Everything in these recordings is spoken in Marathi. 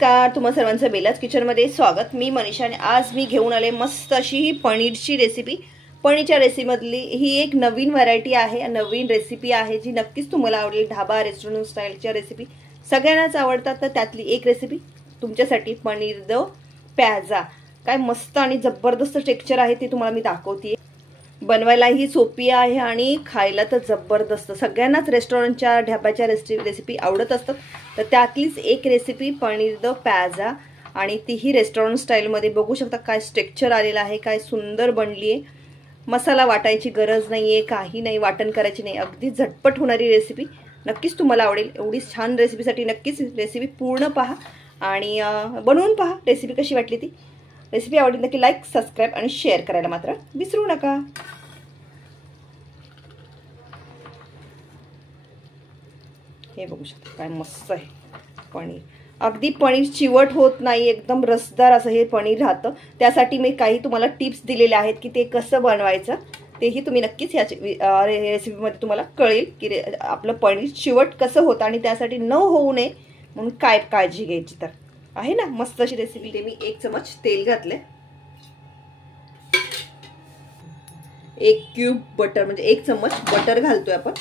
नमस्कार, तुम्हा सर्वांचं बेलाच किचनमध्ये स्वागत। मी मनीषा आणि आज मी घेऊन आले मस्त अशी ही पनीरची रेसिपी। पनीरच्या रेसिपीमधली ही एक नवीन व्हरायटी आहे, नवीन रेसिपी आहे जी नक्कीच तुम्हाला आवडेल। ढाबा रेस्टॉरंट स्टाईलच्या रेसिपी सगळ्यांनाच आवडतात, तर त्यातली एक रेसिपी तुमच्यासाठी पनीर द प्याजा। काय मस्त आणि जबरदस्त टेक्स्चर आहे ते तुम्हाला मी दाखवते। बनवायलाही सोपी आहे आणि खायला तर जबरदस्त। सगळ्यांनाच रेस्टॉरंटच्या ढाब्याच्या रेसिपी आवडत असतात, तर त्यातलीच एक रेसिपी पनीर द प्याजा आणि तीही रेस्टॉरंट स्टाईलमध्ये। बघू शकता काय टेक्स्चर आलेला आहे, काय सुंदर बनली आहे। मसाला वाटायची गरज नाहीये, काही नाही, वाटण करायची नाही, अगदी झटपट होणारी रेसिपी। नक्कीच तुम्हाला आवडेल। एवढी छान रेसिपीसाठी नक्कीच रेसिपी पूर्ण पहा आणि बनवून पहा रेसिपी कशी वाटली ती। रेसिपी आवडली नक्की लाईक, सबस्क्राइब आणि शेअर करायला मात्र विसरू नका। हे बघू शकता काय मस्त आहे पनीर। अगदी पनीर चिवट होत नाही, एकदम रसदार असं हे पनीर राहतं। त्यासाठी मी काही तुम्हाला टिप्स दिलेले आहेत की ते कसं बनवायचं, तेही तुम्ही नक्कीच या रेसिपीमध्ये तुम्हाला कळेल की आपलं पनीर चिवट कसं होतं आणि त्यासाठी न होऊ नये म्हणून काय काळजी घ्यायची तर आहे ना। मस्त अशी रेसिपी। ते मी 1 चमच तेल घातले, 1 क्यूब बटर म्हणजे 1 चमच बटर घालतोय आपण।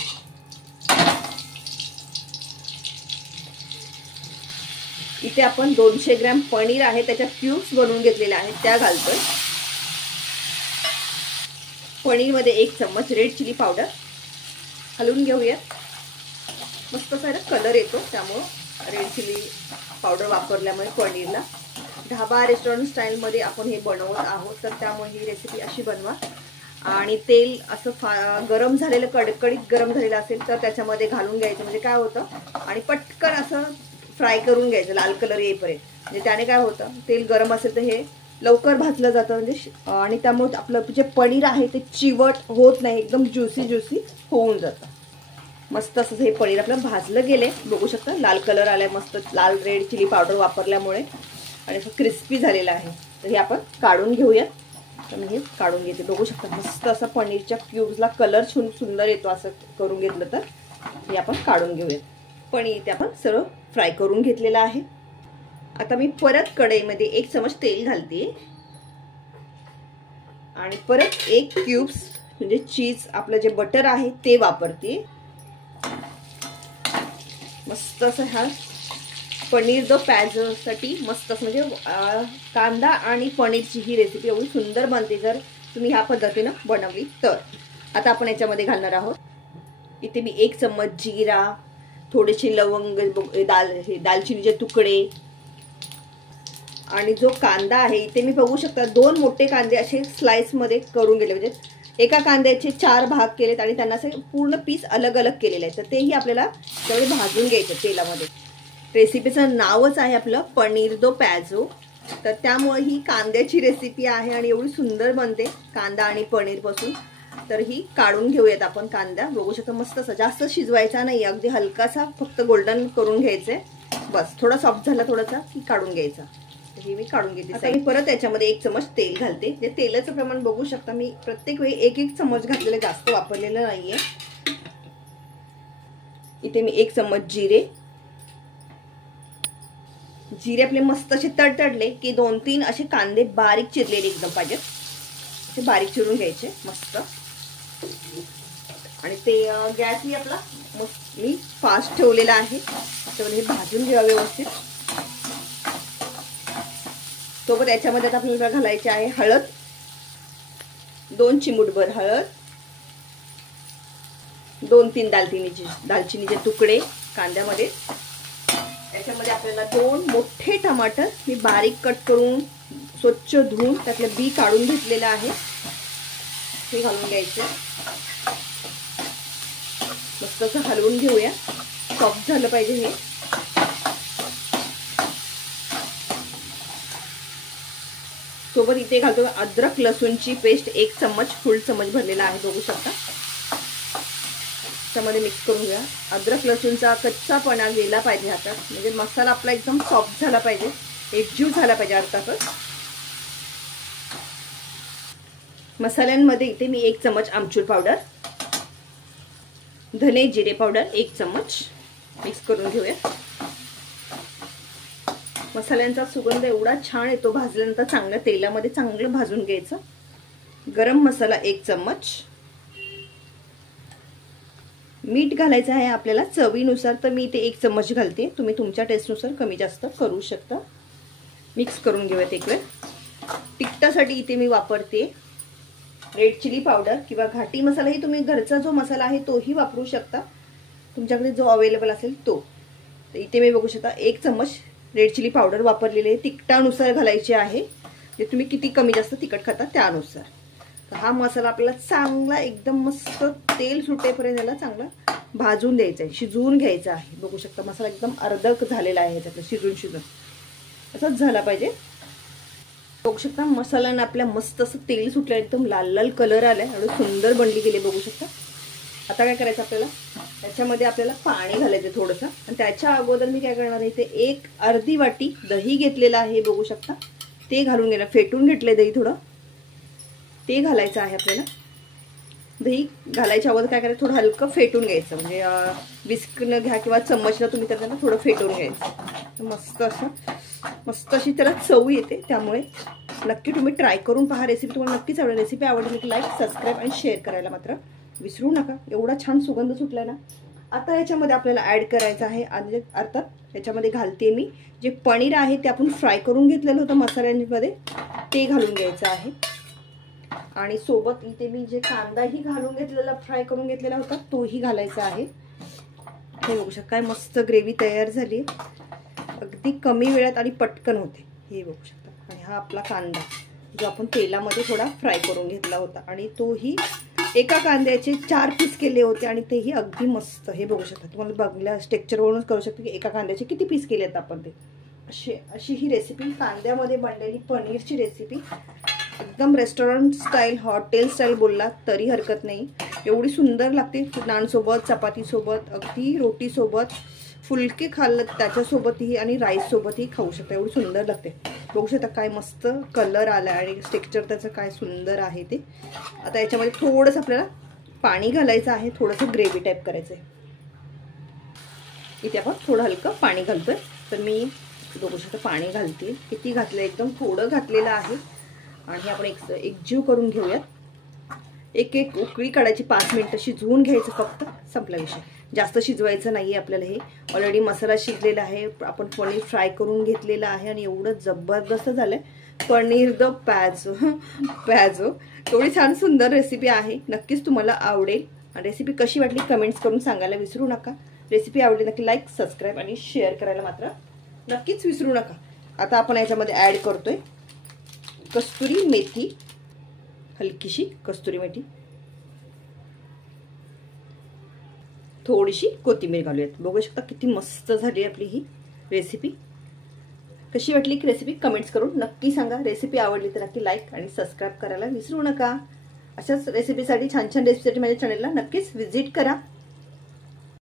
इथे आपण 200 ग्रॅम पनीर आहे, त्याच्या क्यूब्स बनवून घेतलेल्या आहेत त्या घालतोय। पनीर मध्ये 1 चमच रेड चिली पावडर हलवून घेऊया। मस्त सारा कलर येतो, त्यामुळे रेड चिली पावडर वापरल्यामुळे पनीरला ढाबा रेस्टॉरंट स्टाईल मध्ये आपण हे बनवत आहोत, तर त्यामुळे ही रेसिपी अशी बनवा। आणि तेल असं गरम झालेलं, कडकडीत गरम झालेलं असेल तर त्याच्यामध्ये घालून घ्यायचं, म्हणजे काय होतं आणि पटकन असं फ्राय करून घ्यायचं लाल कलर येईपर्यंत। म्हणजे त्याने काय होतं, तेल गरम असेल तर हे लवकर भाजलं जातं म्हणजे, आणि त्यामुळे आपलं जे पनीर आहे ते चिवट होत नाही, एकदम ज्युसी होऊन जातं। मस्त असं हे पनीर आपलं भाजलं गेले, बघू शकता लाल कलर आलाय, मस्त लाल रेड चिली पावडर वापरल्यामुळे आणि असं क्रिस्पी झालेलं आहे। तर हे आपण काढून घेऊया। तर मी हे काढून घेते। बघू शकता मस्त असं पनीरच्या क्यूब्सला कलर सुंदर येतो, असं करून घेतलं तर हे आपण काढून घेऊया। पनीर इथे आपण सर्व फ्राय करून घेतलेलं आहे। आता मी परत कढईमध्ये 1 चमच तेल घालते आणि परत 1 क्यूब्स म्हणजे चीज, आपलं जे बटर आहे ते वापरते। मस्त असं हा पनीर द प्याजासाठी मस्त असं म्हणजे कांदा आणि पनीरची ही रेसिपी एवढी सुंदर बनते जर तुम्ही ह्या पद्धतीनं बनवली तर। आता आपण याच्यामध्ये घालणार आहोत, इथे मी 1 चम्मच जिरा, थोडेसे लवंग, दालचिनीचे तुकडे आणि जो कांदा आहे इथे मी बघू शकता 2 मोठे कांदे असे स्लाइस मध्ये करून गेले, म्हणजे एका कांद्याचे 4 भाग केलेत आणि त्यांना असे पूर्ण पीस अलग अलग केलेले आहेत। तर तेही आपल्याला तेवढे भाजून घ्यायचं तेलामध्ये। रेसिपीचं नावच आहे आपलं पनीर दो प्याजो, तर त्यामुळे ही कांद्याची रेसिपी आहे आणि एवढी सुंदर बनते कांदा आणि पनीर पासून। तर ही काढून घेऊयात आपण कांदा। बघू शकता मस्त जास्त शिजवायचा नाही, अगदी हलकासा फक्त गोल्डन करून घ्यायचंय बस। थोडा सॉफ्ट झाला थोडासा की काढून घ्यायचा। ही मी काढून घेते। आता मी परत याच्यामध्ये 1 चमच तेल घालते। जे तेलाचं प्रमाण बघू शकता मी प्रत्येक वेळी 1 चमच घातलेलं, जास्त वापरलेलं नाहीये। इथे मी 1 चमच जिरे आपले मस्त असे तडतडले की 2-3 असे कांदे बारीक चिरलेले एकदम पाहिजे, असे बारीक चिरून घ्यायचे मस्त। आणि ते गॅस मी आपला मी फास्ट ठेवलेला आहे, तर हे भाजून घ्यावं व्यवस्थित। सोबत याच्यामध्ये आता आपल्याला घालायचे आहे हळद, 2 चिमूटभर हळद, 2-3 दालचिनीचे तुकडे कांद्यामध्ये। याच्यामध्ये आपल्याला 2 मोठे टमाटर मी बारीक कट करून स्वच्छ धुवून त्यातले बी काढून घेतलेलं आहे, हे घालून घ्यायचे। मस्त असं हलवून घेऊया, सॉफ्ट झालं पाहिजे हे। सोबत इथे घालतो अद्रक लसूणची पेस्ट, 1 चमच फुल चमच भरलेला आहे, बघू शकता। त्यामध्ये मिक्स करून घ्या। अद्रक लसूणचा कच्चापणा गेला पाहिजे हातात, म्हणजे मसाला आपला एकदम सॉफ्ट झाला पाहिजे, एकजीव झाला पाहिजे अर्थातच। मसाल्यांमध्ये इथे मी 1 चमच आमचूर पावडर, धने जिरे पावडर 1 चमच मिक्स करून घेऊया। मसाल्यांचा सुगंध एवढा छान येतो भाजल्यानंतर. चांगल्या तेलामध्ये चांगलं भाजून घ्यायचं. गरम मसाला 1 चम्मच. मीठ घालायचं आहे आपल्याला चवीनुसार, तर मी इथे 1 चम्मच घालते. तुम्ही तुमच्या टेस्टनुसार कमी जास्त करू शकता. मिक्स करून घेऊयात एक वेळ. तिखटासाठी इथे मी वापरते रेड चिली पावडर किंवा घाटी मसालाही तुम्ही घरचा जो मसाला आहे तोही वापरू शकता, तुमच्याकडे जो अवेलेबल असेल तो. तर इथे मी बघू शकता 1 चम्मच रेड चिली पावडर वापरलेली आहे. तिखटानुसार घालायचे आहे, जे तुम्ही किती कमी जास्त तिखट खाता त्यानुसार. तर हा मसाला आपल्याला चांगला एकदम मस्त तेल सुटेपर्यंत याला चांगला भाजून द्यायचा आहे, शिजवून घ्यायचा आहे. बघू शकता मसाला एकदम अर्धक झालेला आहे ह्याच्यातलं, शिजून असंच झाला पाहिजे. बघू शकता मसाल्यानं आपल्या मस्त असं तेल सुटलं, एकदम लाल लाल कलर आलाय आणि सुंदर बनली गेली. बघू शकता. आता काय करायचं आपल्याला, त्याच्यामध्ये आपल्याला पाणी घालायचं थोडंसं. आणि त्याच्या अगोदर मी काय करणार आहे, इथे अर्धी वाटी दही घेतलेलं आहे. बघू शकता ते घालून घेणार. फेटून घेतलंय दही थोडं, ते घालायचं आहे आपल्याला. दही घालायच्या अगोदर काय करायचं, थोडं हलकं फेटून घ्यायचं. म्हणजे विस्कनं घ्या किंवा चम्मचला तुम्ही त्याला थोडं फेटून घ्यायचं. मस्त अशी त्याला चव येते. त्यामुळे नक्की तुम्ही ट्राय करून पहा. रेसिपी तुम्हाला नक्कीच आवडेल. रेसिपी आवडली की लाईक, सबस्क्राईब आणि शेअर करायला मात्र विसरू नका. एवढा छान सुगंध सुटलाय ना. आता याच्यामध्ये आपल्याला ऍड करायचं आहे, अर्थात याच्यामध्ये घालते मी जे पनीर आहे ते आपण फ्राय करून घेतलेलं होतं मसाल्यांमध्ये, ते घालून घ्यायचं आहे. आणि सोबत इथे मी जे कांदाही घालून घेतलेला, फ्राय करून घेतलेला होता तोही घालायचा आहे. हे बघू शकता काय मस्त ग्रेव्ही तयार झाली. अगदी कमी वेळात आणि पटकन होते. हे बघू शकता. आणि हा आपला कांदा जो आपण तेलामध्ये थोडा फ्राय करून घेतला होता, आणि तोही एका कांद्याचे 4 पीस केले होते आणि तेही अगदी मस्त. हे बघू शकता. तुम्हाला बघल्या टेक्स्चरवरूनच करू शकता की एका कांद्याचे किती पीस केले आहेत आपण ते. अशी ही रेसिपी, कांद्यामध्ये बनलेली पनीरची रेसिपी, एकदम रेस्टॉरंट स्टाईल, हॉटेल स्टाईल बोलला तरी हरकत नाही. एवढी सुंदर लागते. नानसोबत, चपातीसोबत, अगदी रोटीसोबत, फुलके खाल्लं त्याच्यासोबतही आणि राईससोबतही खाऊ शकता. एवढी सुंदर लागते. बघू शकता काय मस्त कलर आला आणि टेक्स्चर त्याचं काय सुंदर आहे ते. आता याच्यामध्ये थोडंसं आपल्याला पाणी घालायचं आहे, थोडंसं ग्रेव्ही टाईप करायचं आहे. इथे आपण थोडं हलकं पाणी घालतोय. तर मी बघू शकता पाणी घालते. किती घातलं, एकदम थोडं घातलेलं आहे. आणि आपण एकजीव करून घेऊयात. एक उकळी काढायची, 5 मिनिटं शिजवून घ्यायचं फक्त, संपला विषय. जास्त शिजवायचं नाही आहे आपल्याला. हे ऑलरेडी मसाला शिजलेला आहे, आपण पनीर फ्राय करून घेतलेलं आहे आणि एवढं जबरदस्त झालंय पनीर द पॅजो. एवढी छान सुंदर रेसिपी आहे. नक्कीच तुम्हाला आवडेल. रेसिपी कशी वाटली कमेंट्स करून सांगायला विसरू नका. रेसिपी आवडली नक्की लाईक, सबस्क्राईब आणि शेअर करायला मात्र नक्कीच विसरू नका. आता आपण याच्यामध्ये ऍड करतोय कस्तुरी मेथी, हलकीशी कस्तुरी मेथी, थोडीशी कोथिंबीर घालूयात. बघू शकता किती मस्त झाली आपली ही रेसिपी. कशी वाटली की रेसिपी कमेंट्स करून नक्की सांगा. रेसिपी आवडली तर नक्की लाईक आणि सबस्क्राईब करायला विसरू नका. अशाच रेसिपीसाठी, छान छान रेसिपीसाठी माझ्या चॅनलला नक्कीच व्हिजिट करा.